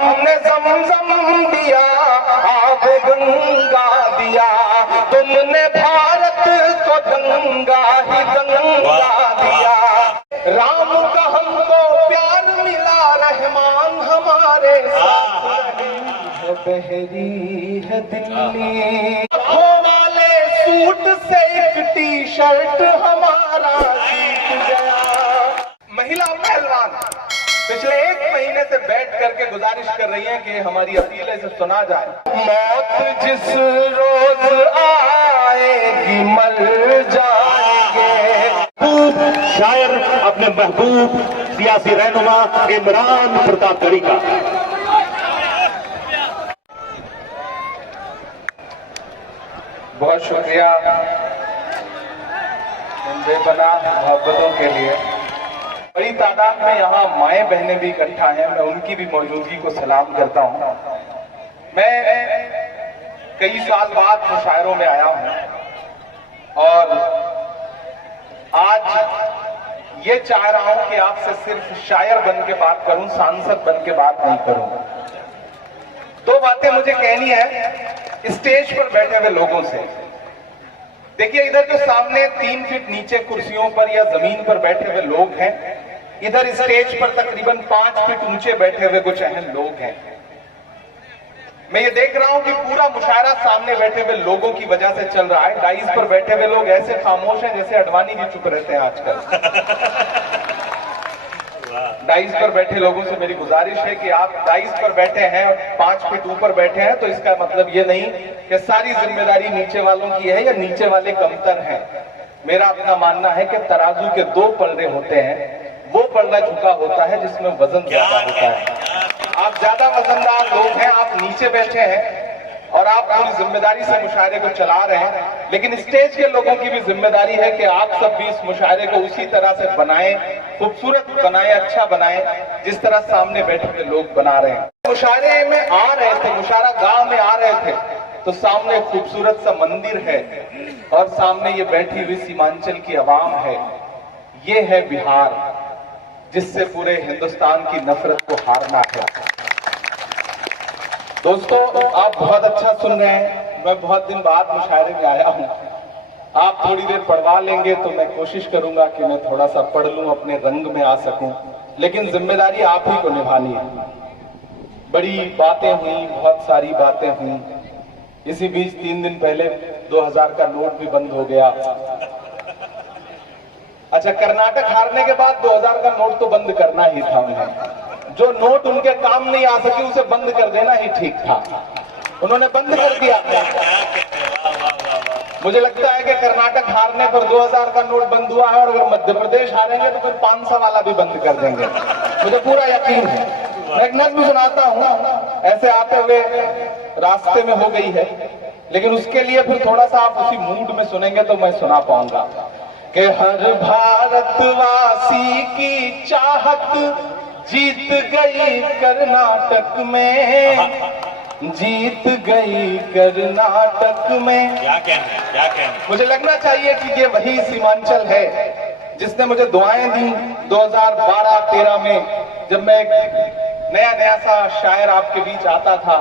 हमने ज़मज़म दिया, आब गंगा दिया, तुमने भारत को दंगा ही दंगा दिया। राम का हमको प्यार मिला, रहमान हमारे साथ है, बहरी है दिल्ली। आँखों वाले सूट से एक टी शर्ट हमारा जीत गया। महिला पहलवान पिछले 1 महीने से बैठ करके गुजारिश कर रही हैं कि हमारी अपील इसे सुना जाए। मौत जिस रोज आएगी मर जाएंगे। शायर अपने महबूब सियासी रहनुमा इमरान प्रतापगढ़ी का। बहुत शुक्रिया बेपनाह मोहब्बतों के लिए। बड़ी तादाद में यहाँ माएँ बहनें भी इकट्ठा हैं, मैं उनकी भी मौजूदगी को सलाम करता हूँ। मैं कई साल बाद मुशायरों में आया हूँ और आज ये चाह रहा हूँ कि आपसे सिर्फ शायर बन के बात करूँ, सांसद बन के बात नहीं करूँ। 2 बातें मुझे कहनी है स्टेज पर बैठे हुए लोगों से। देखिए, इधर जो सामने 3 फीट नीचे कुर्सियों पर या जमीन पर बैठे हुए लोग हैं, इधर स्टेज पर तकरीबन 5 फीट ऊंचे बैठे हुए कुछ अहम लोग हैं। मैं ये देख रहा हूं कि पूरा मुशायरा सामने बैठे हुए लोगों की वजह से चल रहा है। डाइस पर बैठे हुए लोग ऐसे खामोश हैं जैसे अडवाणी भी चुप रहते हैं आजकल। डाइस पर बैठे लोगों से मेरी गुजारिश है कि आप डाइस पर बैठे हैं और 5 फीट ऊपर बैठे हैं तो इसका मतलब ये नहीं कि सारी जिम्मेदारी नीचे वालों की है या नीचे वाले कमतर हैं। मेरा अपना मानना है कि तराजू के 2 पलड़े होते हैं, वो पलड़ा झुका होता है जिसमें वजन ज्यादा होता है। आप ज्यादा वजनदार लोग हैं, आप नीचे बैठे हैं और आप पूरी जिम्मेदारी से मुशायरे को चला रहे हैं, लेकिन स्टेज के लोगों की भी जिम्मेदारी है कि आप सब भी इस मुशायरे को उसी तरह से बनाएं, खूबसूरत बनाएं, अच्छा बनाएं जिस तरह सामने बैठे हुए लोग बना रहे हैं। मुशायरे में आ रहे थे, मुशायरा गांव में आ रहे थे तो सामने खूबसूरत सा मंदिर है और सामने ये बैठी हुई सीमांचल की आवाम है। ये है बिहार जिससे पूरे हिंदुस्तान की नफरत को हारना है। दोस्तों, आप बहुत अच्छा सुन रहे हैं। मैं बहुत दिन बाद मुशायरे में आया हूं। आप थोड़ी देर पढ़वा लेंगे तो मैं कोशिश करूंगा कि मैं थोड़ा सा पढ़ लूं, अपने रंग में आ सकूं, लेकिन जिम्मेदारी आप ही को निभानी है। बड़ी बातें हुई, बहुत सारी बातें हुई। इसी बीच 3 दिन पहले 2000 का नोट भी बंद हो गया। अच्छा, कर्नाटक हारने के बाद 2000 का नोट तो बंद करना ही था उन्हें। जो नोट उनके काम नहीं आ सके उसे बंद कर देना ही ठीक था। उन्होंने बंद कर दिया। मुझे लगता है कि कर्नाटक हारने पर 2000 का नोट बंद हुआ है और अगर मध्य प्रदेश हारेंगे तो फिर 500 वाला भी बंद कर देंगे, मुझे पूरा यकीन है। मैं एक नज़्म सुनाता हूँ, ऐसे आते हुए रास्ते में हो गई है, लेकिन उसके लिए फिर थोड़ा सा आप उसी मूड में सुनेंगे तो मैं सुना पाऊंगा कि हर भारतवासी की चाहत जीत गई कर्नाटक में, जीत गई कर्नाटक में। क्या कहना। मुझे लगना चाहिए कि ये वही सीमांचल है जिसने मुझे दुआएं दी 2012-13 में, जब मैं नया सा शायर आपके बीच आता था।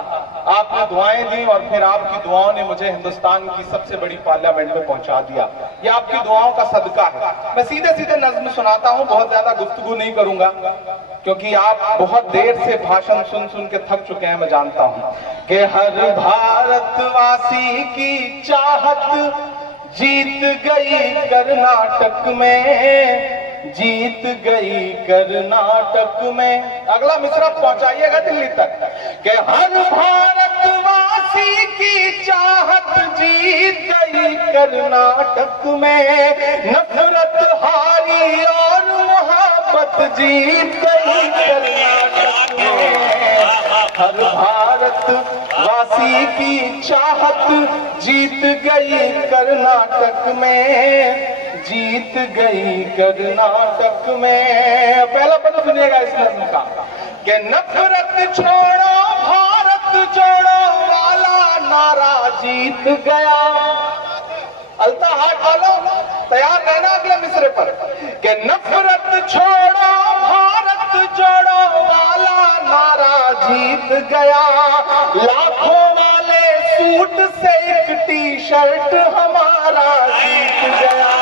आपने दुआएं दी और फिर आपकी दुआओं ने मुझे हिंदुस्तान की सबसे बड़ी पार्लियामेंट में पहुंचा दिया। ये आपकी दुआओं का सदका है। मैं सीधे नज्म सुनाता हूं, बहुत ज्यादा गुफ्तगू नहीं करूंगा क्योंकि आप बहुत देर से भाषण सुन के थक चुके हैं, मैं जानता हूं। कि हर भारतवासी की चाहत जीत गई कर्नाटक में, जीत गई कर्नाटक में। अगला मिसरा पहुंचाइएगा दिल्ली तक कि हर भारतवासी की चाहत जीत गई कर्नाटक में, नफरत हारी और मोहब्बत जीत गई कर्नाटक में। हर भारतवासी की चाहत जीत गई कर्नाटक में, जीत गई कर्नाटक में। पहला पद सुनिएगा इस नज़्म का कि नफरत छोड़ो भारत जोड़ो वाला नारा जीत गया। अलता हाथ वालों तैयार रहना अगले मिसरे पर कि नफरत छोड़ो भारत जोड़ो वाला नारा जीत गया, लाखों वाले सूट से एक टी शर्ट हमारा जीत गया।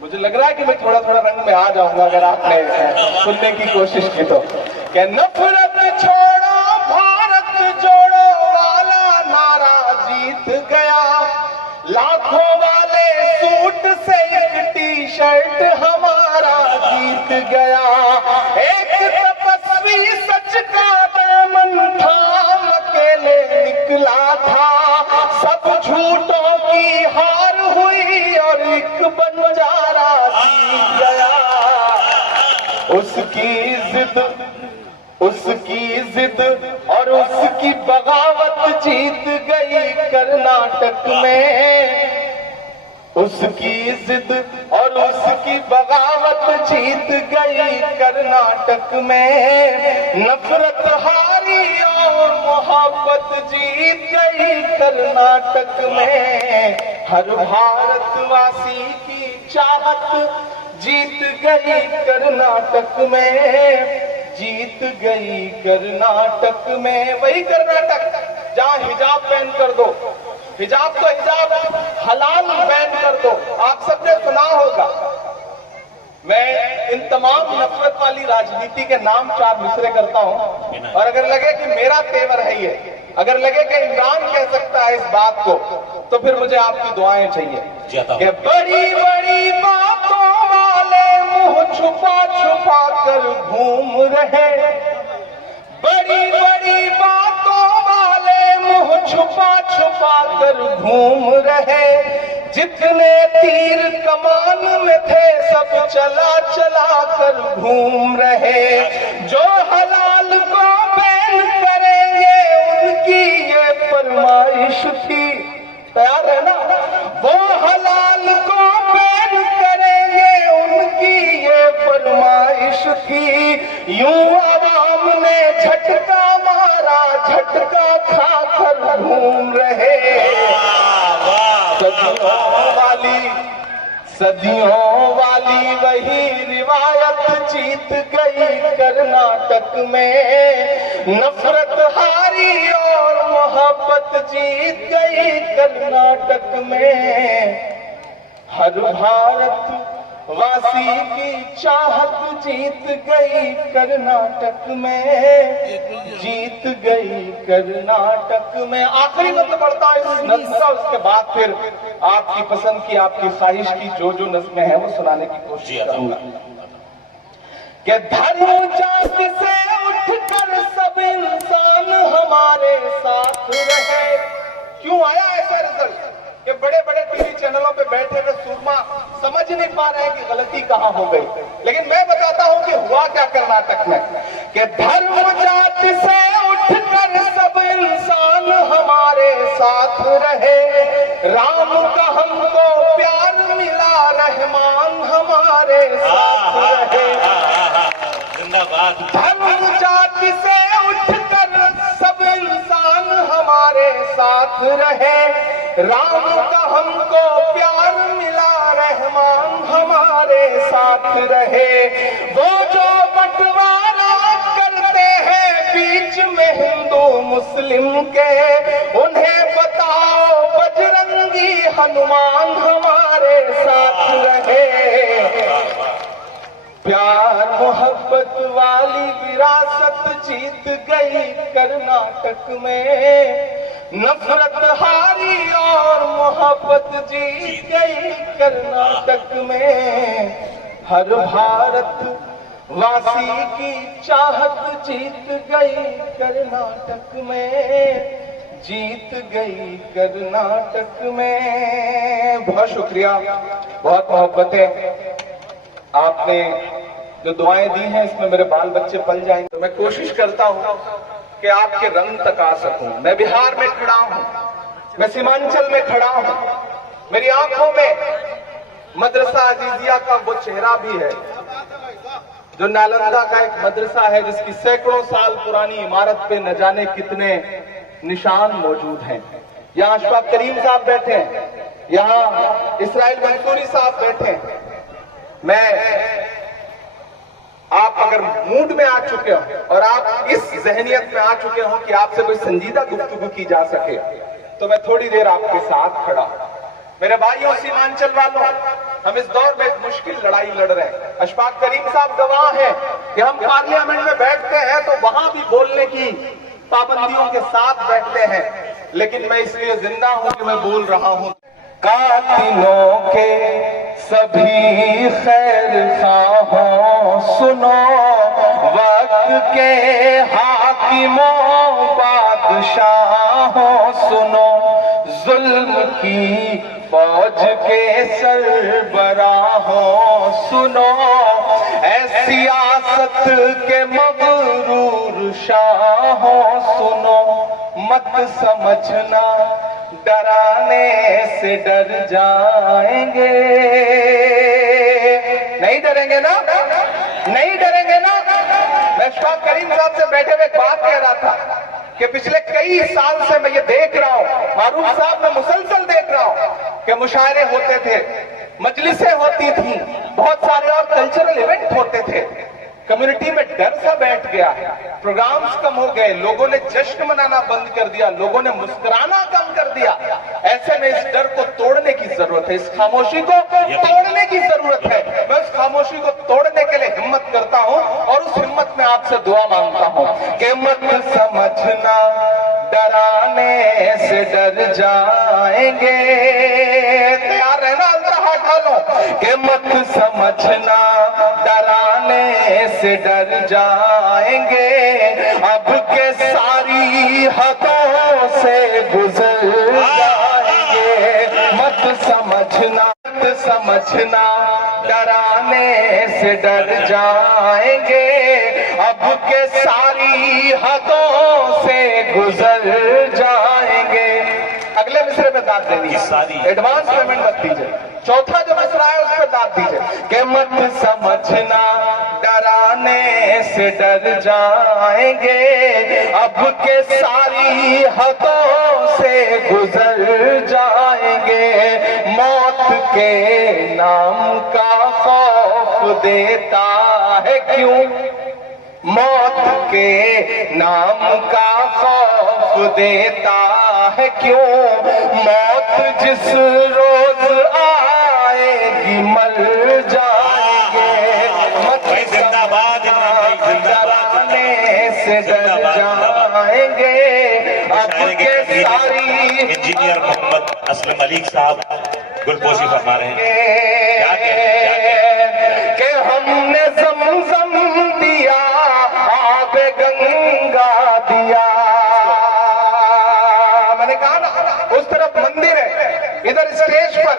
मुझे लग रहा है कि मैं थोड़ा थोड़ा रंग में आ जाऊंगा अगर आपने सुनने की कोशिश की तो। कि नफरत छोड़ो भारत जोड़ो वाला नारा जीत गया, लाखों वाले सूट से एक टी शर्ट हमारा जीत गया। एक तपस्वी सच का दामन थाम अकेले निकला था, सब झूठों की हार हुई और एक बंजारा जीत गया। उसकी जिद और उसकी बगावत जीत गई कर्नाटक में, उसकी जिद और उसकी बगावत जीत गई कर्नाटक में। नफरत हारी और मोहब्बत जीत गई कर्नाटक में। हर भारतवासी की चाहत जीत गई कर्नाटक में, जीत गई कर्नाटक में। वही कर्नाटक जहां हिजाब बैन कर दो, हिजाब तो हिजाब हलाल बैन कर दो। आप सबने सुना होगा। मैं इन तमाम नफरत वाली राजनीति के नाम चार मिसरे करता हूं, और अगर लगे कि मेरा तेवर है ये, अगर लगे कि इमरान कह सकता है इस बात को, तो फिर मुझे आपकी दुआएं चाहिए। कि बड़ी बड़ी बातों वाले मुंह छुपा छुपा कर घूम रहे, बड़ी बड़ी बातों वाले मुंह छुपा छुपा कर घूम रहे। जितने तीर कमान में थे सब चला चला कर घूम रहे। जो हलाल को बैन करेंगे उनकी ये फरमाइश थी। तैयार है ना? वो हलाल को बैन करेंगे उनकी ये फरमाइश थी। यूं आवाम ने झटका मारा, झटका खाकर घूम रहे। सदियों वाली वही रिवायत जीत गई कर्नाटक में। नफरत हारी और मोहब्बत जीत गई कर्नाटक में। हर भारत वासी की चाहत जीत गई कर्नाटक में, जीत गई कर्नाटक में। आखिरी नज्म पढ़ता हूं इस नज्म का, उसके बाद फिर आपकी पसंद की, आपकी ख्वाहिश की जो नज्में हैं वो सुनाने की कोशिश करूंगा। कि धर्म जाति से उठकर सब इंसान हमारे साथ रहे। क्यों आया ऐसा रिजल्ट कि बड़े बड़े टीवी चैनलों पे बैठे हुए सूरमा समझ नहीं पा रहे हैं कि गलती कहां हो गई। लेकिन मैं बताता हूं कि हुआ क्या कर्नाटक में। कि धर्म जाति से उठकर सब इंसान हमारे साथ रहे। राम का हमको प्यार मिला, रहमान हमारे साथ रहे। धर्म जाति से उठकर सब इंसान हमारे साथ रहे। राम का हमको प्यार मिला, रहमान हमारे साथ रहे। वो जो बंटवारा करते हैं बीच में हिंदू मुस्लिम के, उन्हें बताओ बजरंगी हनुमान हमारे साथ रहे। प्यार मोहब्बत वाली विरासत जीत गई कर्नाटक में। नफरत हारी और मोहब्बत जीत गई कर्नाटक में। हर भारत वासी की चाहत जीत गई कर्नाटक में, जीत गई कर्नाटक में। बहुत शुक्रिया, बहुत मोहब्बतें। आपने जो दुआएं दी हैं इसमें मेरे बाल बच्चे पल जाएंगे। तो मैं कोशिश करता हूं कि आपके रंग तक आ सकूं। मैं बिहार में खड़ा हूं, मैं सीमांचल में खड़ा हूं। मेरी आंखों में मदरसा अजीजिया का वो चेहरा भी है जो नालंदा का एक मदरसा है जिसकी सैकड़ों साल पुरानी इमारत पे न जाने कितने निशान मौजूद हैं। यहाँ अशफाक करीम साहब बैठे हैं, यहाँ इसराइल मंसूरी साहब बैठे हैं। मैं अगर मूड में आ चुके हो और आप इस जहनियत में आ चुके हो कि आपसे कोई संजीदा गुफ्तगू की जा सके, तो मैं थोड़ी देर आपके साथ खड़ा हूं। मेरे भाइयों सीमांचल वालों, हम इस दौर में एक मुश्किल लड़ाई लड़ रहे हैं। अशफाक करीम साहब गवाह हैं कि हम पार्लियामेंट में बैठते हैं तो वहां भी बोलने की पाबंदियों के साथ बैठते हैं, लेकिन मैं इसलिए जिंदा हूं कि मैं बोल रहा हूं। कातिलों के सभी खैर खाहों सुनो, वक्त के हाकिमों बादशाहों सुनो, जुल्म की फौज के सरबराहों सुनो, ऐ सियासत के मगरूर शाहों सुनो, मत समझना डराने से डर जाएंगे। नहीं डरेंगे ना? नहीं डरेंगे ना? मैं अशफाक करीम साहब से बैठे हुए एक बात कह रहा था कि पिछले कई साल से मैं ये देख रहा हूं, मारूफ साहब मैं मुसलसल देख रहा हूं कि मुशायरे होते थे, मजलिसें होती थी, बहुत सारे और कल्चरल इवेंट होते थे। कम्युनिटी में डर सा बैठ गया, प्रोग्राम्स कम हो गए, लोगों ने जश्न मनाना बंद कर दिया, लोगों ने मुस्कुराना कम कर दिया। ऐसे में इस डर को तोड़ने की जरूरत है, इस खामोशी को तोड़ने की जरूरत है। मैं उस खामोशी को तोड़ने के लिए हिम्मत करता हूं और उस हिम्मत में आपसे दुआ मांगता हूं कि मत समझना डराने से डर जाएंगे। तैयार रहना, अल्ताहा लो कि मत समझना डराने से डर जाएंगे, अब के सारी हदों से गुजर जाएंगे। मत समझना डराने से डर जाएंगे, अब के सारी हदों से गुजर जाएंगे। अगले मिसरे पे दाद देनी है, एडवांस पेमेंट मत दीजिए। चौथा जो मिसरा है उस पर दाद दीजिए कि मत समझना डराने से डर जाएंगे, अब के सारी हदों से गुजर जाएंगे। मौत के नाम का खौफ देता है क्यों, मौत के नाम का खौफ देता है क्यों, मौत जिस रोज आएगी मर जाएंगे। मत डराने से डर जाएंगे, अब के सारी। इंजीनियर मोहम्मद असलम मलिक साहब गुलपोशी फरमा रहे हैं, क्या कह रहे हैं कि हमने ज़मज़म दिया, आब गंगा दिया। मैंने कहा ना उस तरफ मंदिर है, इधर स्टेज पर।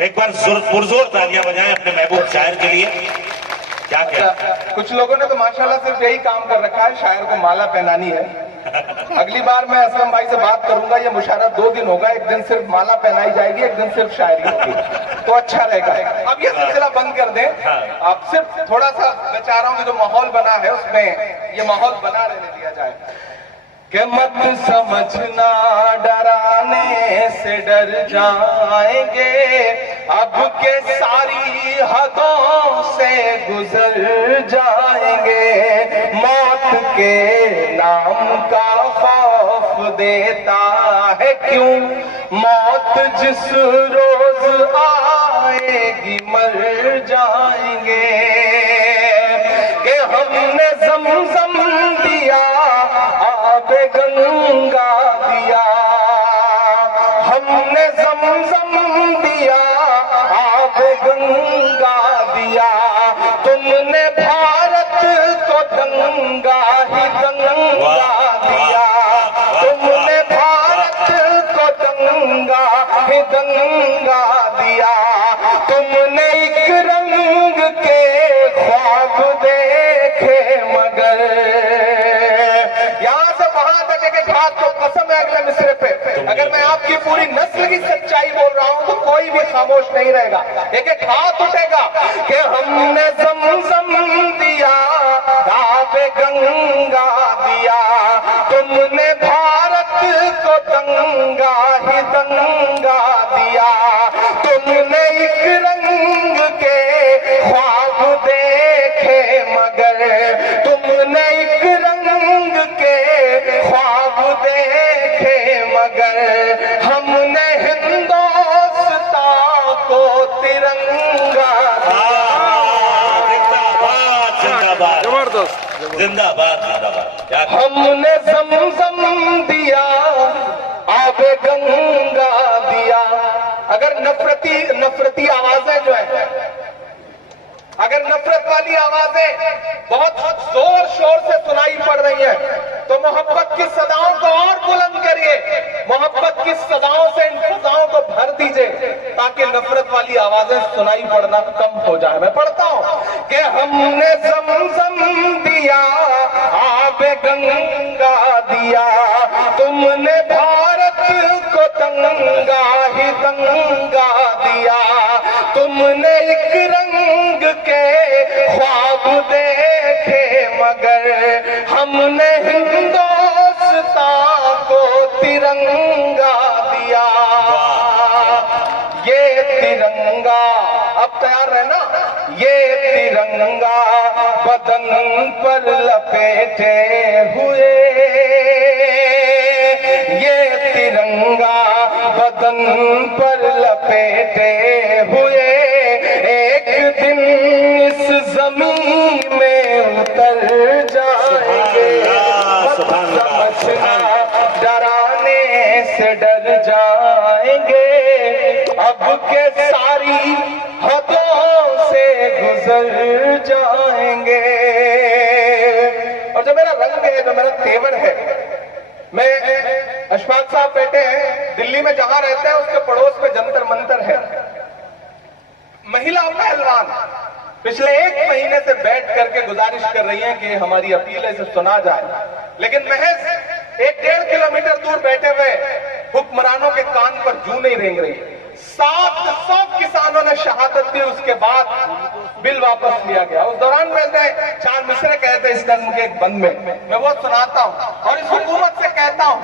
एक बार पुरजोर तालियां बजाएं अपने महबूब शायर के लिए। क्या कहते कुछ लोगों ने तो माशाल्लाह सिर्फ यही काम कर रखा है, शायर को माला पहनानी है। अगली बार मैं असलम भाई से बात करूंगा, ये मुशायरा 2 दिन होगा, एक दिन सिर्फ माला पहनाई जाएगी, एक दिन सिर्फ शायरी होगी, तो अच्छा रहेगा। अब ये सिलसिला बंद कर दें, आप सिर्फ थोड़ा सा बेचारों की जो माहौल बना है उसमें ये माहौल बना रहने दिया जाए कि मत समझना डराने से डर जाएंगे, अब के सारी हदों से गुजर जाएंगे। मौत के नाम का खौफ देता है क्यों, मौत जिस रोज आएगी मर जाएंगे। कि हमने ज़मज़म दिया, आब गंगा दिया, हमने ज़मज़म दिया, आब गंगा दिया। तुमने भारत को दंगा ही दंगा दिया, तुमने भारत को दंगा ही दंगा दिया। तुमने एक रंग के ख्वाब देखे मगर, यहां से वहां तक एक हाथ को कसम है अगले मिसरे पे, अगर मैं आपकी पूरी नस्ल की सच्चाई बोल रहा हूं तो कोई भी खामोश नहीं रहेगा, एक एक हाथ उठेगा कि हमने ज़मज़म दिया, आब गंगा दिया। तुमने भारत को दंगा ही दंगा दिया, तुमने एक रंग के दोस्त। जिंदाबाद जिंदाबाद। क्या हमने ज़मज़म दिया, आबे गंगा दिया। अगर नफरती आवाजें जो है, अगर नफरत वाली आवाजें बहुत जोर शोर से सुनाई पड़ रही हैं, तो मोहब्बत की सदाओं को और बुलंद करिए, मोहब्बत की सदाओं से इन फजाओं को भर दीजिए, ताकि नफरत वाली आवाजें सुनाई पड़ना कम हो जाए। मैं पढ़ता हूं कि हमने ज़मज़म दिया, आबे गंगा दिया, तुमने भारत को दंगा ही दंगा दिया, तुमने एक रंग के ख्वाब देखे मगर हमने हिंदुस्तान को तिरंगा दिया। ये तिरंगा, अब तैयार रहना, ये तिरंगा बदन पर लपेटे हुए, ये तिरंगा बदन पर लपेटे हुए एक दिन इस जमीन में उतर जाएंगे। समझना डराने से डर जाएंगे, अब के सारी हदों से गुजर जाएंगे। और जो मेरा रंग है, जो मेरा तेवर है, मैं अशफाक साहब बैठे हैं दिल्ली में, जहां रहते हैं उसके पड़ोस में जंतर मंतर है। महिला पहलवान पिछले 1 महीने से बैठ करके गुजारिश कर रही हैं कि हमारी अपील है, इसे सुना जाए, लेकिन महज 1-1.5 किलोमीटर दूर बैठे हुए हुक्मरानों के कान पर जू नहीं रेंग रही। 700 किसानों ने शहादत दी, उसके बाद बिल वापस लिया गया। उस दौरान मैंने 4 मिसरे कहते इस नज्म के एक बंद में, मैं वो सुनाता हूं और इस हुकूमत से कहता हूं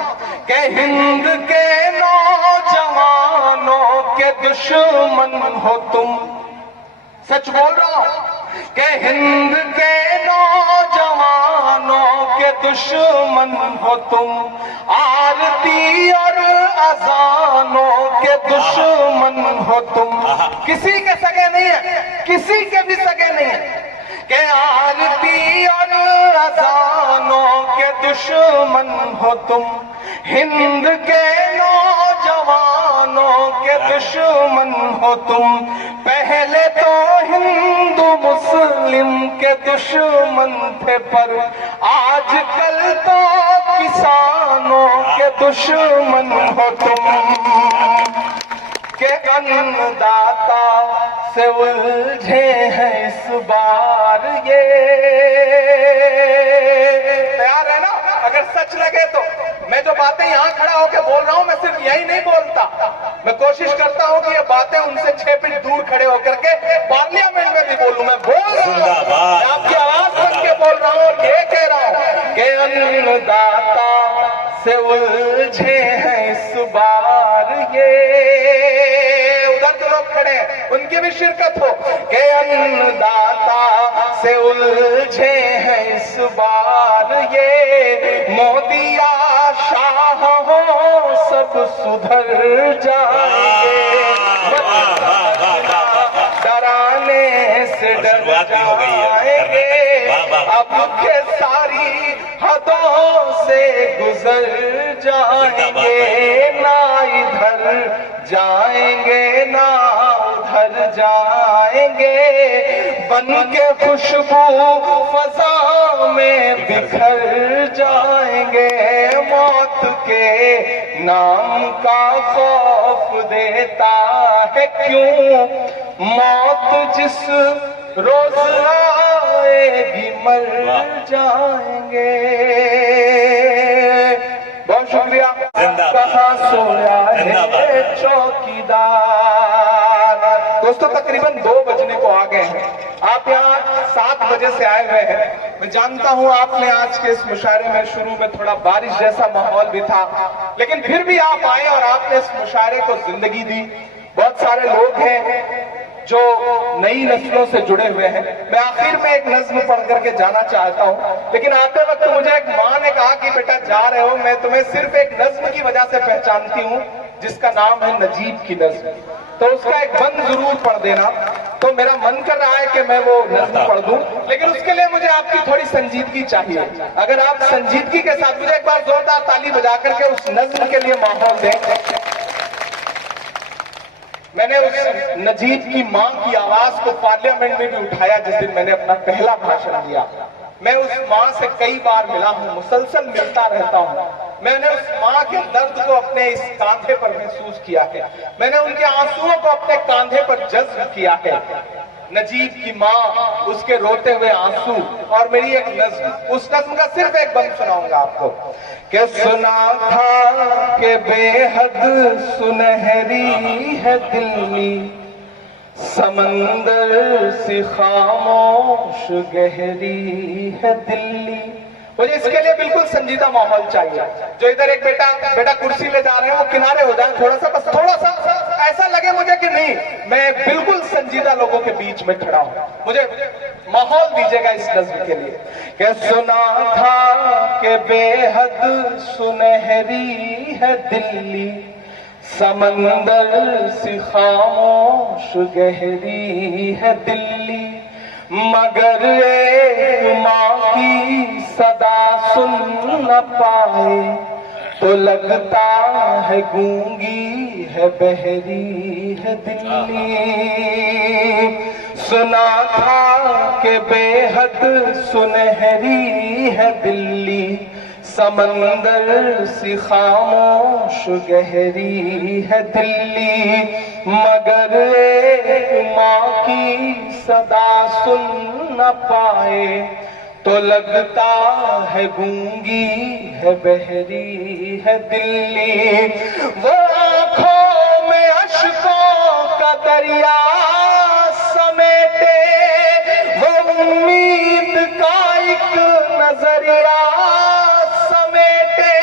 कि हिंद के नौजवानों के दुश्मन हो तुम, सच बोल रहा हूं कि हिंद के नौजवानों के दुश्मन हो तुम, आरती और अजानों के दुश्मन हो तुम। किसी के सगे नहीं है, किसी के भी सगे नहीं है कि आरती और अजानों के दुश्मन हो तुम, हिंद के नौजवानों के दुश्मन हो तुम। पहले तो हिंदू मुस्लिम के दुश्मन थे, पर आजकल तो किसानों के दुश्मन हो तुम। के अन्नदाता से उलझे हैं इस बार ये, तैयार है ना? अगर सच लगे तो मैं जो बातें यहाँ खड़ा होकर बोल रहा हूँ, मैं सिर्फ यही नहीं बोलता, मैं कोशिश करता हूँ कि ये बातें उनसे 6 फीट दूर खड़े होकर के पार्लियामेंट में भी बोलूं। मैं बोल रहा हूँ, आपकी आवाज बन के बोल रहा हूँ और ये कह रहा हूँ कि अन्नदाता से उलझे हैं इस बार ये, उधर जो लोग खड़े हैं उनकी भी शिरकत हो कि अन्नदाता से उलझे हैं इस बार ये, मोदिया शाह हो सब सुधर जाएंगे, डराने से डर जाएंगे, अब के सारी हदों से गुजर जाएंगे, ना इधर जाएंगे ना उधर जाएंगे, बन के खुशबू फजा में बिखर जाएंगे, मौत के नाम का खौफ देता है क्यों, मौत जिस रोज आएगी मर जाएंगे। बहुत शुक्रिया। कहाँ सोया है चौकीदार। दोस्तों तकरीबन 2 बजने को आ गए हैं, आप यहाँ 7 बजे से आए हुए हैं। मैं जानता हूँ आपने आज के इस मुशायरे में शुरू में थोड़ा बारिश जैसा माहौल भी था, लेकिन फिर भी आप आए और आपने इस मुशायरे को जिंदगी दी। बहुत सारे लोग हैं जो नई नस्लों से जुड़े हुए हैं। मैं आखिर में एक नज्म पढ़ करके जाना चाहता हूँ, लेकिन आते वक्त मुझे एक माँ ने कहा कि बेटा जा रहे हो, मैं तुम्हें सिर्फ एक नज्म की वजह से पहचानती हूँ जिसका नाम है नजीब की नज्म, तो उसका एक बंद जरूर पढ़ देना। तो मेरा मन कर रहा है कि मैं वो नज्म पढ़ दूं, लेकिन उसके लिए मुझे आपकी थोड़ी संजीदगी चाहिए। अगर आप संजीदगी के साथ मुझे एक बार जोरदार ताली बजा करके उस नज्म के लिए माहौल दें। मैंने उस नजीब की मां की आवाज को पार्लियामेंट में भी उठाया जिस दिन मैंने अपना पहला भाषण दिया। मैं उस मां से कई बार मिला हूं, मुसलसल मिलता रहता हूं। मैंने उस मां के दर्द को अपने इस कांधे पर महसूस किया है। मैंने उनके आंसुओं को अपने कांधे पर जज्ब किया है। नजीब की मां, उसके रोते हुए आंसू और मेरी एक नज्म, उस नज्म का सिर्फ एक बंद सुनाऊंगा आपको कि सुना था कि बेहद सुनहरी है दिल्ली, समंदर सी खामोश गहरी है दिल्ली। मुझे इसके लिए बिल्कुल संजीदा माहौल चाहिए। जो इधर एक बेटा कुर्सी ले जा रहे हैं वो किनारे हो जाए थोड़ा सा, बस थोड़ा सा ऐसा लगे मुझे कि नहीं, मैं बिल्कुल संजीदा लोगों के बीच में खड़ा हूं। मुझे माहौल दीजिएगा इस नज्म के लिए कि सुना था कि बेहद सुनहरी है दिल्ली, समंदर सी खामोश गहरी है दिल्ली, मगर एक माँ की सदा सुन न पाए तो लगता है गूंगी है बहरी है दिल्ली। सुना था कि बेहद सुनहरी है दिल्ली, समंदर सी खामोश गहरी है दिल्ली, मगर एक माँ की सदा सुन न पाए तो लगता है गूंगी है बहरी है दिल्ली। वो आंखों में अश्कों का दरिया समेटे, वो उम्मीद का एक नजरिया समेटे,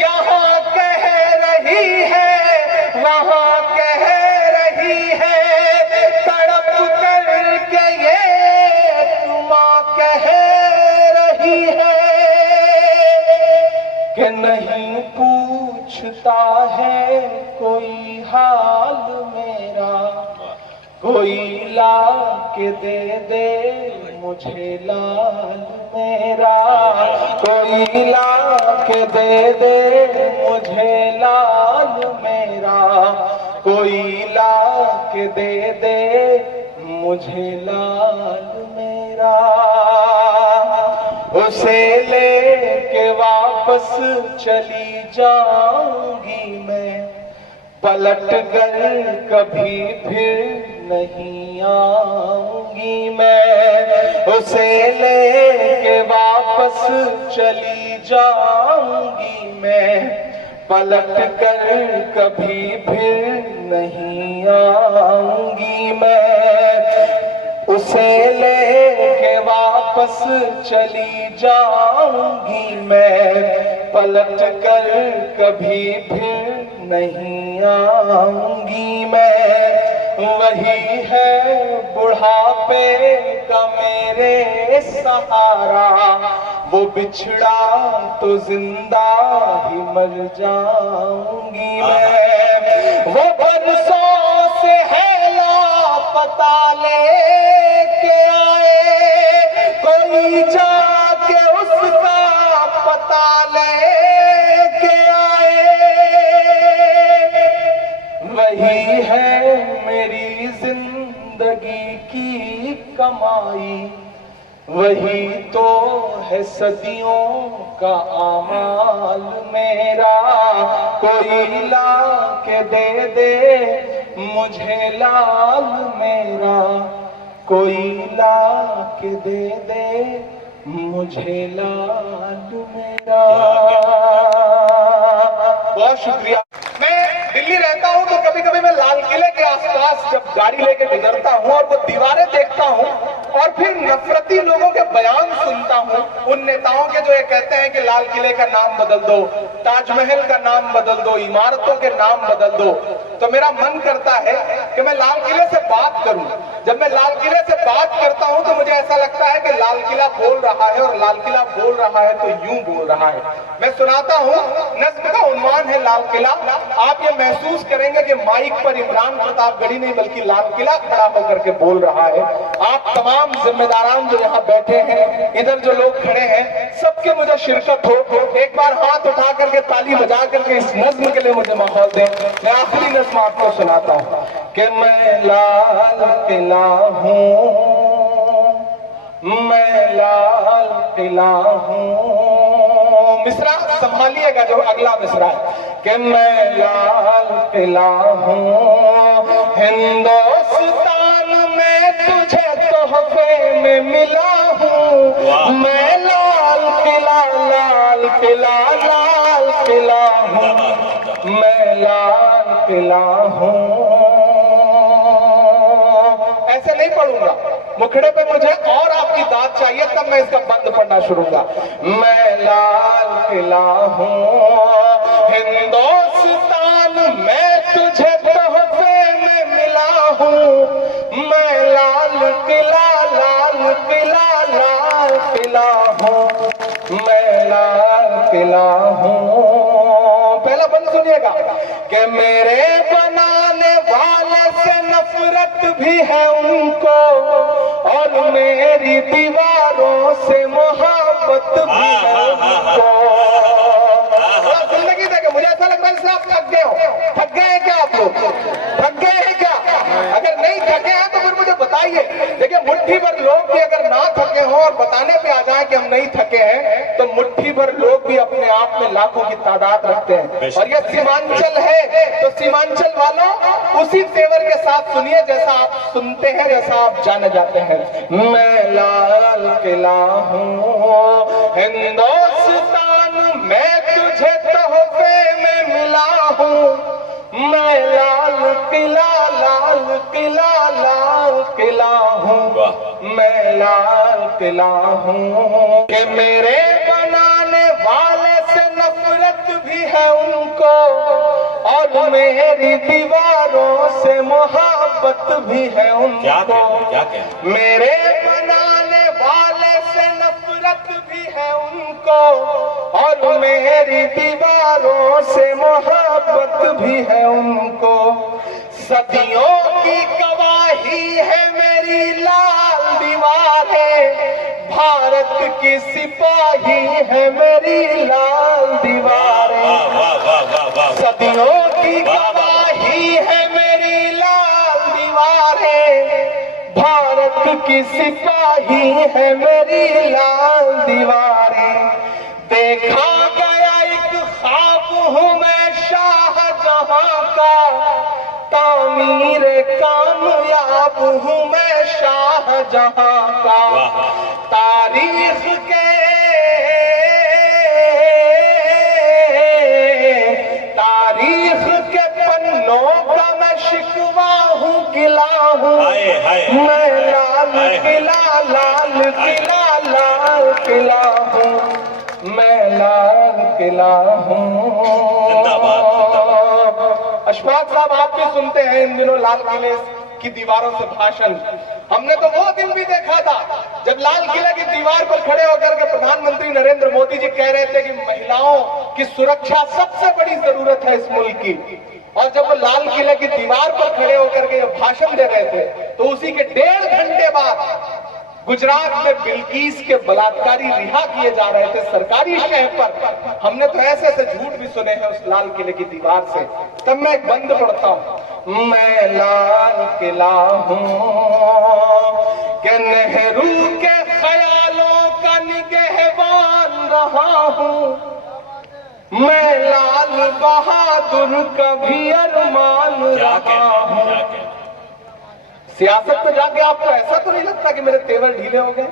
यहाँ कह रही है वहाँ कह रही है, तड़प कर के ये माँ कह रही है कि नहीं पूछता है कोई हाल मेरा, कोई ला के दे मुझे लाल मेरा, कोई ला के दे मुझे लाल मेरा, कोई ला के दे मुझे लाल मेरा। उसे लेके वापस चली जाऊंगी मैं, पलट कर कभी फिर नहीं आऊंगी मैं। उसे लेके वापस चली जाऊंगी मैं, पलट कर कभी फिर नहीं आऊंगी मैं। उसे लेके वापस चली जाऊंगी मैं, पलट कर कभी फिर नहीं आऊंगी मैं। वही है बुढ़ापे का मेरे सहारा, वो बिछड़ा तो जिंदा ही मर जाऊंगी मैं। वो बरसों से है लापता लेके आए, कोई जाके उसका पता लेके आए। वही है मेरी जिंदगी की कमाई, वही तो है सदियों का आमाल मेरा। कोई ला के दे मुझे लाल मेरा, कोई ला के दे मुझे लाल मेरा। बहुत शुक्रिया। मैं दिल्ली रहता हूं तो कभी कभी मैं लाल किले के आसपास जब गाड़ी लेके गुजरता हूं और वो दीवारें देखता हूं और फिर नफरती लोगों के बयान सुनता हूँ उन नेताओं के जो ये कहते हैं कि लाल किले का नाम बदल दो, ताजमहल का नाम बदल दो, इमारतों के नाम बदल दो। तो मेरा मन करता है कि मैं लाल किले से बात करूं। जब मैं लाल किले से बात करता हूं तो मुझे ऐसा लगता है कि लाल किला बोल रहा है, और लाल किला बोल रहा है तो यूं बोल रहा है। मैं सुनाता हूं, नज्म का उन्वान है लाल किला। आप ये महसूस करेंगे कि माइक पर इमरान प्रतापगढ़ी नहीं बल्कि लाल किला खड़ा होकर के बोल रहा है। आप तमाम जिम्मेदारान जो यहाँ बैठे हैं, इधर जो लोग खड़े हैं, सबके मुझे शिरकत हो। एक बार हाथ उठा करके ताली बजा करके इस नज्म के लिए मुझे माहौल दें। मैं आखिरी नज्म आपको सुनाता हूँ कि मैं लाल किला हूँ, मैं लाल किला हूँ। मिसरा संभालिएगा जो अगला मिसरा है कि मैं लाल किला हूँ, हिंदुस्तान में तुझे तोहफे में मिला हूँ। मैं लाल किला, लाल किला, लाल किला हूँ, मैं लाल किला हूँ। ऐसे नहीं पढ़ूंगा, मुखड़े पे मुझे और आपकी दाद चाहिए, तब मैं इसका बंद पढ़ना शुरू करूंगा। मैं लाल किला हूँ, हिंदुस्तान में तुझे तोहफे में मिला हूँ। मैं लाल किला, लाल किला, लाल किला हूँ, मैं लाल किला हूँ। पहला बंद सुनिएगा कि मेरे बनाने वाले से नफरत भी है उनको, और मेरी दीवारों से मोहब्बत भी है उनको। जिंदगी देखे मुझे ऐसा लगता है जैसे आप थक गए हो। थक गए हैं क्या आप लोग? थक गए हैं क्या? अगर नहीं थके हैं तो फिर मुझे बताइए। देखिए, मुट्ठी भर लोग भी अगर ना थके हों और बताने पे आ जाए कि हम नहीं थके हैं, तो मुट्ठी भर लोग भी अपने आप में लाखों की तादाद रखते हैं। और ये सीमांचल है, तो सीमांचल वालों उसी तेवर के साथ सुनिए जैसा आप सुनते हैं, जैसा आप जाने जाते हैं। मैं लाल किला हूँ, हिंदुस्तान में तुझे तोहफे में मिला हूँ। मैं लाल किला, लाल किला, लाल किला हूँ, मैं लाल किला हूँ। कि मेरे बनाने वाले से नफरत भी है उनको, और मेरी दीवारों से मोहब्बत भी है उनको। क्या मेरे बनाने वाले से नफरत भी है उनको, और मेरी दीवारों से मोहब्बत भी है उनको। सदियों की गवाही है मेरी लाल दीवारें, भारत की सिपाही है मेरी लाल दीवारें। सदियों की गवाही है मेरी लाल दीवारें, भारत की सिपाही है मेरी लाल दीवारें। देखा गया एक ख्वाब हूँ मैं शाहजहां का, तामीर कामयाब हूँ मैं शाहजहां का। तारीख के पन्नों का मैं शिकवा हूँ, गिला हूँ। मैं लाल किला, लाल किला, लाल किला हूँ, मैं लाल किला हूँ। अशफाक साहब, आप भी सुनते हैं इन दिनों लाल किले की दीवारों से भाषण। हमने तो वो दिन भी देखा था जब लाल किले की दीवार पर खड़े होकर के प्रधानमंत्री नरेंद्र मोदी जी कह रहे थे कि महिलाओं की सुरक्षा सबसे बड़ी जरूरत है इस मुल्क की। और जब वो लाल किले की दीवार पर खड़े होकर के भाषण दे रहे थे, तो उसी के 1.5 घंटे बाद गुजरात में बिल्किस के बलात्कारी रिहा किए जा रहे थे सरकारी शहर पर। हमने तो ऐसे ऐसे झूठ भी सुने हैं उस लाल किले की दीवार से। तब मैं एक बंद पढ़ता हूँ, मैं लाल किला हूँ, कि नेहरू के ख्यालों का निगहबान रहा हूँ। मैं लाल बहादुर का भी अरमान रहा हूँ। सियासत में जाके आपको ऐसा तो नहीं लगता कि मेरे तेवर ढीले हो गए?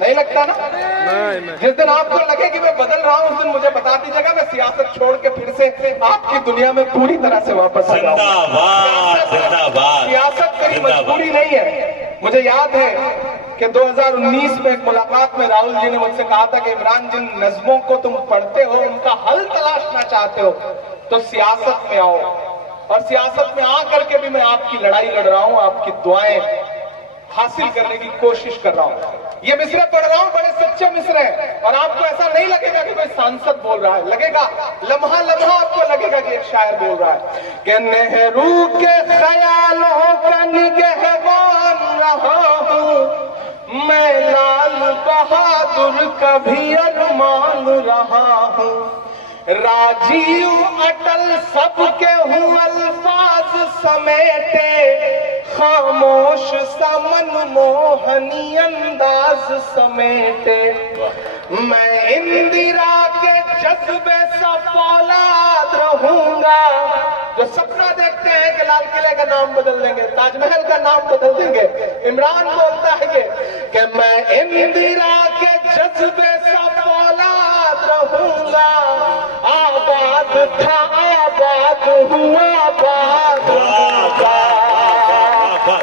नहीं लगता ना? नहीं। जिस दिन आपको लगे कि मैं बदल रहा हूं, उस दिन मुझे बता दीजिएगा, मैं सियासत छोड़ के फिर से आपकी दुनिया में पूरी तरह से वापस आ जाऊंगा। सियासत मेरी मजबूरी नहीं है। मुझे याद है कि 2019 में एक मुलाकात में राहुल जी ने मुझसे कहा था कि इमरान, जिन नज्मों को तुम पढ़ते हो उनका हल तलाशना चाहते हो तो सियासत में आओ। और सियासत में आकर के भी मैं आपकी लड़ाई लड़ रहा हूं, आपकी दुआएं हासिल करने की कोशिश कर रहा हूं। ये मिसरे पढ़ रहा हूं, बड़े सच्चे मिसरे हैं, और आपको ऐसा नहीं लगेगा कि कोई सांसद बोल रहा है, लगेगा लम्हा लम्हा आपको लगेगा कि एक शायर बोल रहा है कि नेहरू के ख्यालों का निगहबान रहा हूं मैं, लाल बहादुर का भी अरमान रहा हूं, राजीव अटल सबके हूं अल्फाज समेटे, खामोश सा मनमोहनी अंदाज समेटे, मैं इंदिरा के जज्बे सा फौलाद रहूंगा। जो सपना देखते हैं कि लाल किले का नाम बदल देंगे, ताजमहल का नाम बदल देंगे, इमरान बोलता है ये कि मैं इंदिरा के जज्बे सा फौलाद रहूंगा, आबाद था आबाद हुआ आबाद होगा,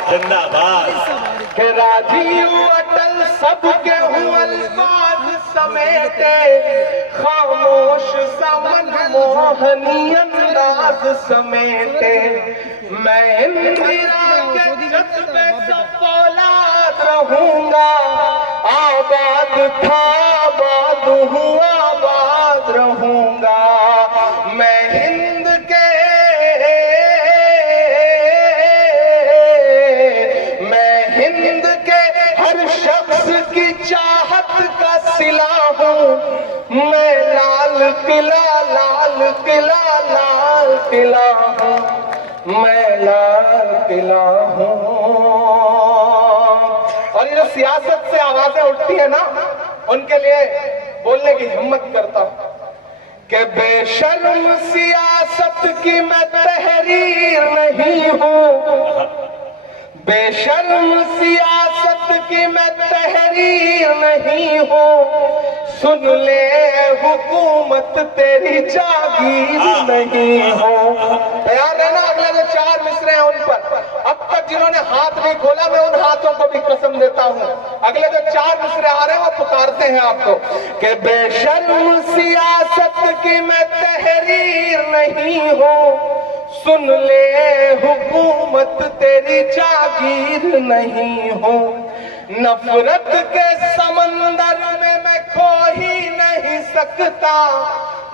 जिंदाबाद। कि राजीव अटल सबके हूँ अल्फाज समेटे, खामोश सा मनमोहनी अंदाज समेटे, मैं इंदिरा के जज्बे सा फौलाद रहूंगा, आबाद था आबाद हुआ आबाद रहूंगा, मैं हिंद के हर शख्स की चाहत का सिला हूँ मैं, लाल किला लाल किला लाल किला हूँ मैं, लाल किला हूँ। और ये जो सियासत से आवाजें उठती है ना, उनके लिए बोलने की हिम्मत करता हूँ कि बेशर्म सियासत की मैं तहरीर नहीं हूँ, बेशर्म सियासत की मैं तहरीर नहीं हूँ, सुन ले हुकूमत तेरी जागीर नहीं हूँ। तैयार रहना, अगले जो 4 मिसरे हैं उन पर। अब तक जिन्होंने हाथ नहीं खोला मैं उन हाथों को भी कसम देता हूँ, अगले जो 4 मिसरे आ रहे हैं वो पुकारते हैं आपको कि बेशर्म सियासत की मैं तहरीर नहीं हूँ, सुन ले हुकूमत तेरी जागीर नहीं हूँ, नफरत के समंदर में मैं खो ही नहीं सकता,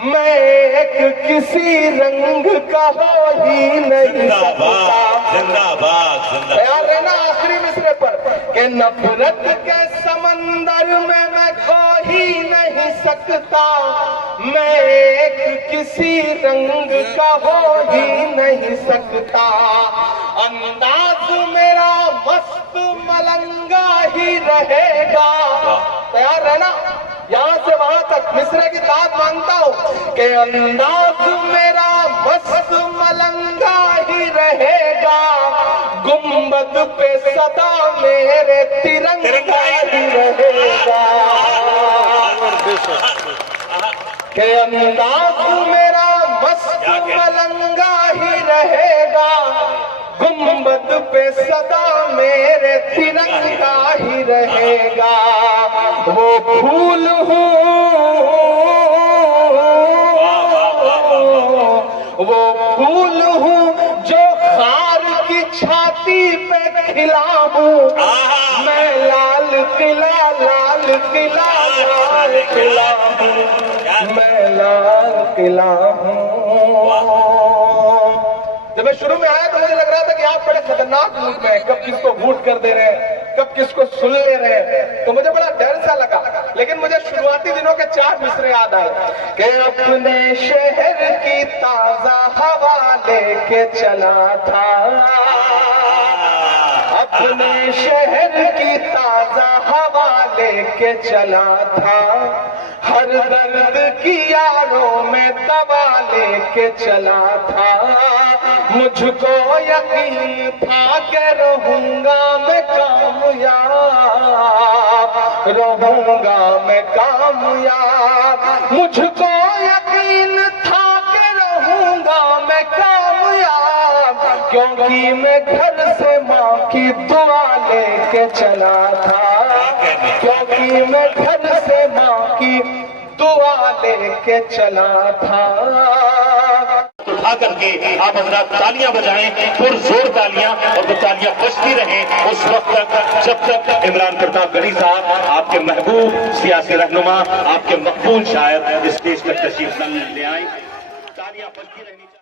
मैं एक किसी रंग का हो ही नहीं सकता। जिंदाबाद जिंदाबाद। तैयार रहना आखिरी मिसरे पर कि नफरत के समंदर में मैं खो ही नहीं सकता, मैं एक किसी रंग का हो ही नहीं सकता, अंदाज मेरा मस्त मलंगा ही रहेगा। तैयार रहना, यहाँ से वहां तक मिसरे की दाद मांगता हूँ कि अंदाज मेरा मस्त मलंगा ही रहेगा, गुंबद पे सदा मेरे तिरंगा ही रहेगा, कि अंदाज मेरा मस्त मलंगा ही रहेगा, गुंबद पे सदा मेरे तिरंगा ही रहेगा, वो फूल हूँ वो फूल हूँ जो खार की छाती पे खिला हूँ मैं, लाल किला लाल किला लाल किला हूँ मैं, लाल किला हूँ। जब मैं शुरू में आया तो मुझे लग रहा था कि आप बड़े खतरनाक मूड में हैं, कब किसको वोट कर दे रहे हैं, कब किसको सुन ले रहे हैं, तो मुझे बड़ा डर सा लगा। लेकिन मुझे शुरुआती दिनों के 4 मिसरे याद आए कि अपने शहर की ताजा हवा लेके चला था, अपने शहर की ताजा हवा लेके चला था, हर दर्द की यारों में दवा लेके चला था, मुझको यकीन था कि रहूंगा मैं कामयाब, रहूंगा मैं कामयाब, मुझको यकीन था कि रहूंगा मैं कामयाब, क्योंकि मैं घर से माँ की दुआ लेके चला था, में। क्योंकि मैं घर से माँ की दुआ लेके चला था। उठा करके आप हजरात तालियां बजाएं, पुरजोर तालियां, और वो तालियां बजती रहें उस वक्त तक जब तक इमरान प्रताप गढ़ी साहब, आपके महबूब सियासी रहनुमा, आपके मकबूल शायर, इस देश तक तशरीफ न ले आए। तालियां बजती रहनी चाहिए।